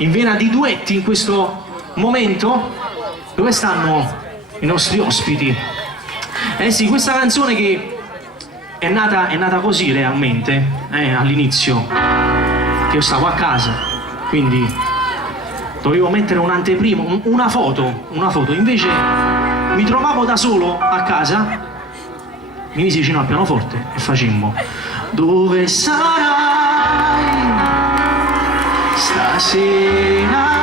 in vena di duetti in questo momento. Dove stanno i nostri ospiti? Eh sì, questa canzone che è nata così realmente, all'inizio, che io stavo a casa, quindi dovevo mettere un'anteprima, una foto, invece mi trovavo da solo a casa, mi misi vicino al pianoforte e facemmo: dove sarai stasera?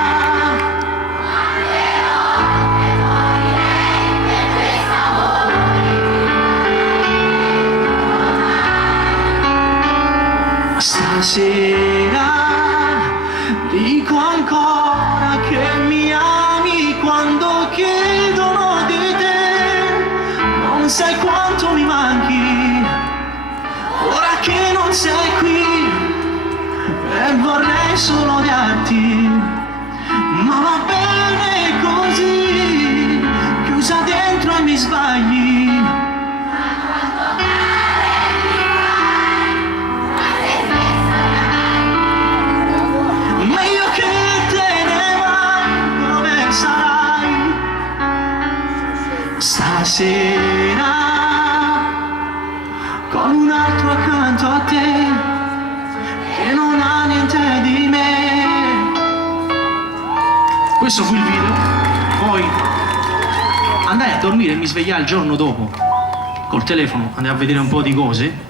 Stasera dico ancora che mi ami quando chiedono di te, non sai quanto mi manchi ora che non sei qui, e vorrei solo odiarti, ma va bene così, chiusa dentro ai miei sbagli. Stasera con un altro accanto a te che non ha niente di me. Questo fu il video. Poi andai a dormire e mi svegliai il giorno dopo col telefono, andai a vedere un po' di cose.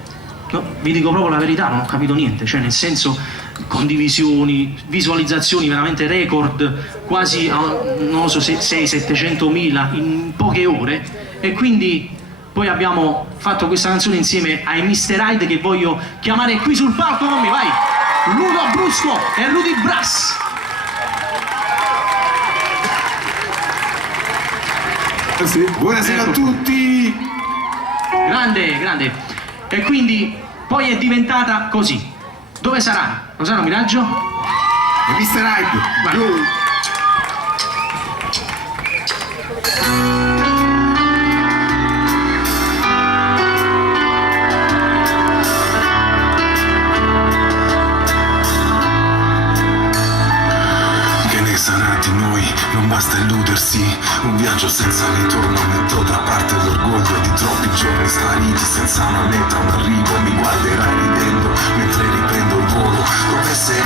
No, vi dico proprio la verità, non ho capito niente, cioè nel senso, condivisioni, visualizzazioni veramente record, quasi non lo so, 600-700 mila in poche ore. E quindi poi abbiamo fatto questa canzone insieme ai Mr. Hyde, che voglio chiamare qui sul palco con me. Vai! Ludo Brusco e Rudy Brass. Sì. Buonasera a tutti! Grande! E quindi poi è diventata così. Dove sarà? Rosano Miraggio? Mr. Hyde! Non basta illudersi, un viaggio senza ritorno, metto da parte l'orgoglio di troppi giorni spariti senza una meta, un arrivo. Mi guarderai ridendo mentre riprendo il volo. Dove sei?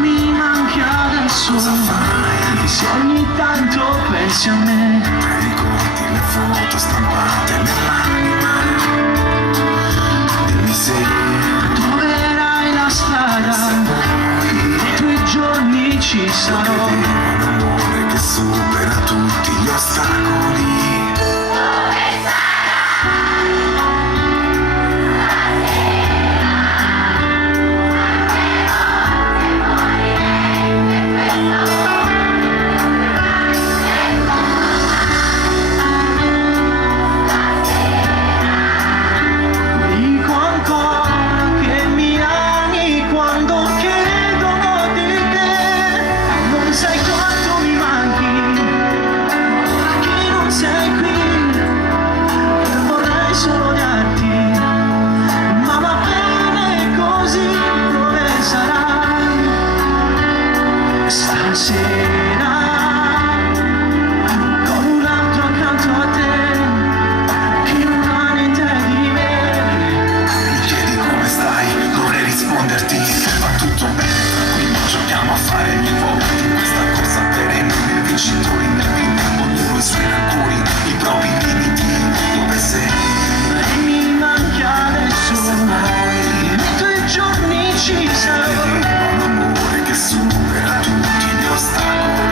Mi manchi adesso. Cosa fai? Se ogni tanto pensi a me, ricordi le foto stampate nell'anima. Dimmi se troverai la strada, nei tuoi giorni ci sarò. Che supera tutti gli ostacoli. Dico ancora che mi ami quando chiedono di te, non sai quanto mi manchi ora che non sei qui, e vorrei solo darti, ma va bene così. Dove sarai stasera con un altro accanto a te che non ha niente di me? Mi chiedi come stai, dovrei risponderti va tutto bene, tranquillo, giochiamo a fare gli uomini in questa corsa perenne, nel vincitori, nel pintempo, ognuno i suoi rancori, i propri limiti. Dove sei? Mi manchi adesso, nei tuoi giorni ci sarò. Un amore che supera tutti gli ostacoli.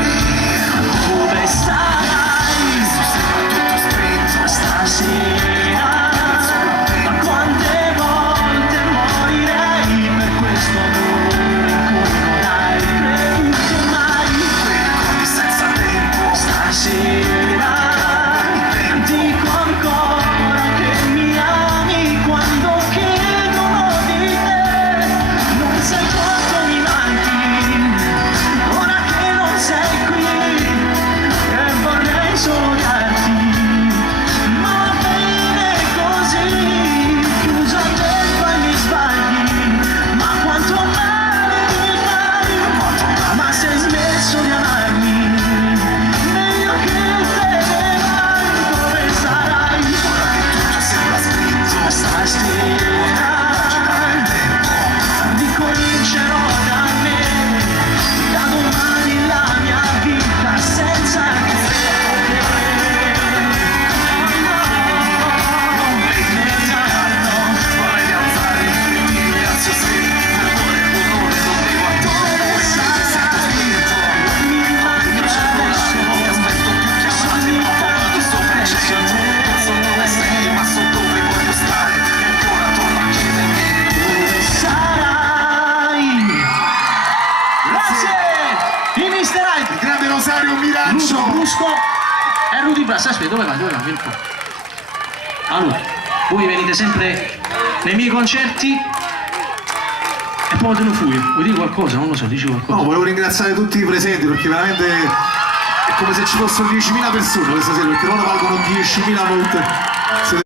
Rosario Ludo Miraggio. Brusco e Rudy Brass. Aspetta, dove vai? Vieni qua. Allora, voi venite sempre nei miei concerti e poi te ne fui. Vuoi dire qualcosa? Non lo so, dici qualcosa. No, volevo ringraziare tutti i presenti perché veramente è come se ci fossero 10.000 persone questa sera, perché loro valgono 10.000 volte.